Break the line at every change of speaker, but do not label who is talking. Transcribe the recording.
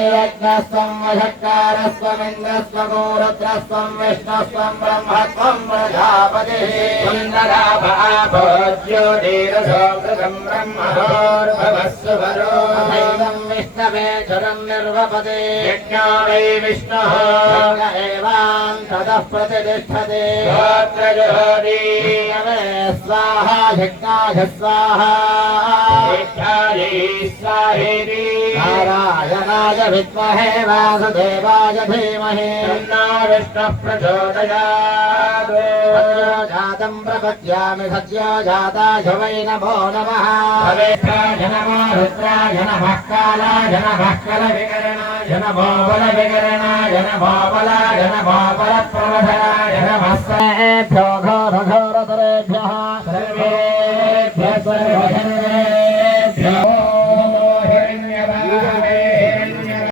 रत्नस्त्वं वषट्कारस्त्वमिन्द्रस्त्व गोरुद्रस्त्वं विष्णुस्त्वं ब्रह्मत्वं प्रजापतिः सुन्दराभाभोज्योतिरसोऽमृतं ब्रह्मणोर्भवस्सु वरो नैवं विष्णवे चरं निर्वपदे यज्ञो वै विष्णुः एवान्ततः प्रतिष्ठते गोत्रजोरी स्वाहा यज्ञाय स्वाहा स्वाहेरी नारायणाय विद्महे वासुदेवाय धीमहि तन्नो विष्णुः प्रचोदयात् सद्यो जातं प्रपद्यामि सद्यो जाताय वै नमो नमः भवेत्राय नमः रुद्राय नमः कालाय नमः कलविकरणाय नमो बलविकरणाय नमो बलाय नमो बलप्रवधनाय नमः सर्वेभ्यो घोरघोरतरेभ्यः सर्वे